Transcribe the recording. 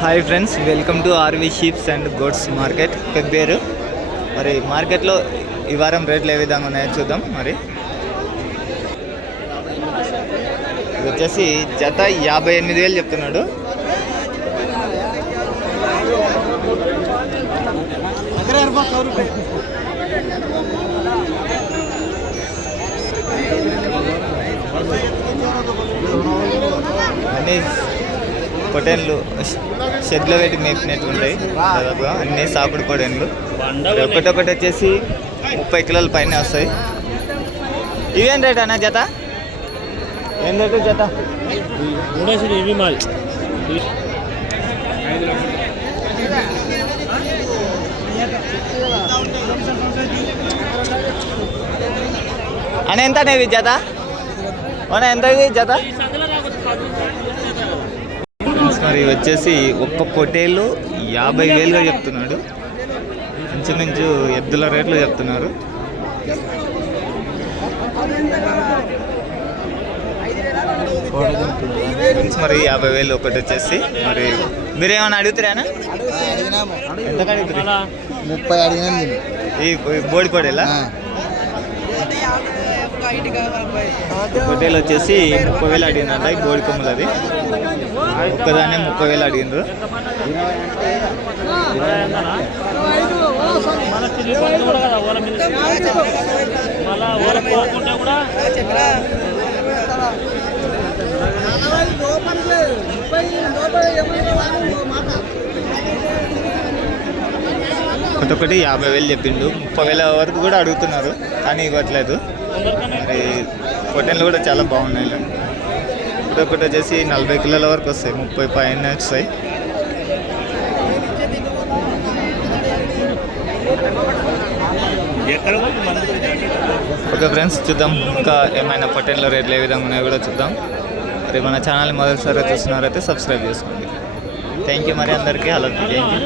Hi friends, welcome to RV sheeps and goats market Pebbair. మరి మార్కెట్లో ఈ వారం రేట్లు ఏ విధంగా ఉన్నాయో చూద్దాం. మరి ఇది వచ్చేసి జత 58,000 చెప్తున్నాడు. అన్నీ పొటేన్లు షెడ్లో పెట్టి మేపినట్టు ఉంటాయి. దాదాపుగా అన్నీ సాపుడు పొటేన్లు. ఒకటొకటి వచ్చేసి 30 కిలోల పైన వస్తాయి. ఇవేం రేట్ అన్న జత? ఏం రేటు జత? అని ఎంత అనేవి జత? ఎంత జత? మరి వచ్చేసి ఒక్క పొటేలు 50,000గా చెప్తున్నాడు. ఇంచుమించు ఎద్దుల రేట్లు చెప్తున్నారు. మరి 50,000 ఒకటి వచ్చేసి. మరి మీరేమన్నా అడుగుతారా? ఎంత అడుగుతారు? 30 అడిగినా. ఈ బోడి పొడేలా? పొటేలు వచ్చేసి 30,000 అడిగినట్ట. ఈ బోడి కొమ్మలు అది ఒక్కదాన్నే 30,000 అడిగినారు. ఒకటి 50,000 చెప్పిండు. 30,000 వరకు కూడా అడుగుతున్నారు కానీ ఇవ్వట్లేదు. మరి పొటెన్లు కూడా చాలా బాగున్నాయి. ఒకటి వచ్చేసి 40 కిలోల వరకు వస్తాయి, 30 పైన వస్తాయి. ఓకే ఫ్రెండ్స్, చూద్దాం ఇంకా ఏమైనా పొటెన్ల రేట్లు ఏ విధంగా ఉన్నాయో కూడా చూద్దాం. మరి మన ఛానల్ని మొదటిసారి చూస్తున్నారైతే సబ్స్క్రైబ్ చేసుకోండి. థ్యాంక్ యూ మరి అందరికీ. Hello, thank you.